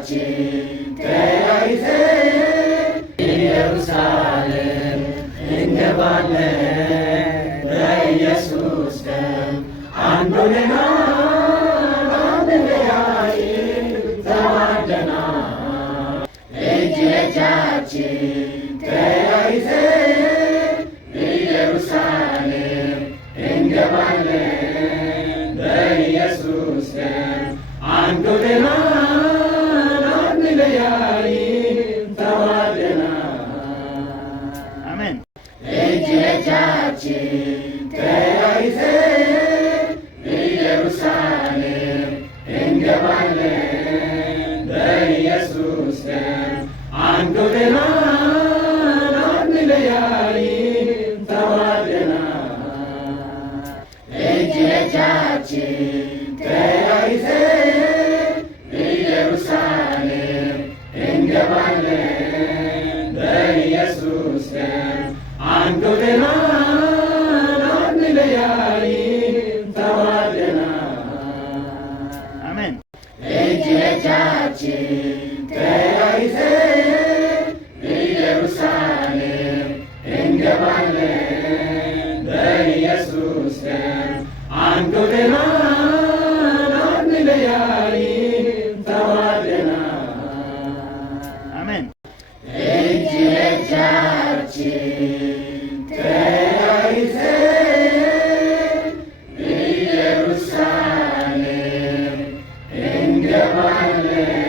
እጆቻችን ተያይዘን ኢየሩሳሌም እንገባለን። በኢየሱስ ደም አንድ ሆነናል፣ አንለያይም ተዋደናል። እጅ ለእጃችን ተያይዘን ኢየሩሳሌም እንገባለን። በኢየሱስ ደም አንድ ሆነናል፣ አንለያይም ተዋደናል። አሜን። እጅ ለእጃችን ተያይዘን ኢየሩሳሌም እንገባለን። በኢየሱስ ደም አንድ ሆነናል፣ አንለያይም ተዋደናል። እጅ ለእጃችን ተያይዘን ኢየሩሳሌም እንገባለን። በኢየሱስ ደም አንድ ሆነናል፣ አንለያይም ተዋደናል። አሜን። እጅ ለእጃችን ተያይዘን ኢየሩሳሌም እንገባለን። በኢየሱስ ደም አንድ ሆነናል፣ አንለያይም ተዋደናል። አሜን። እጅ ለእጃችን ተያይዘን ኢየሩሳሌም እንገባለን።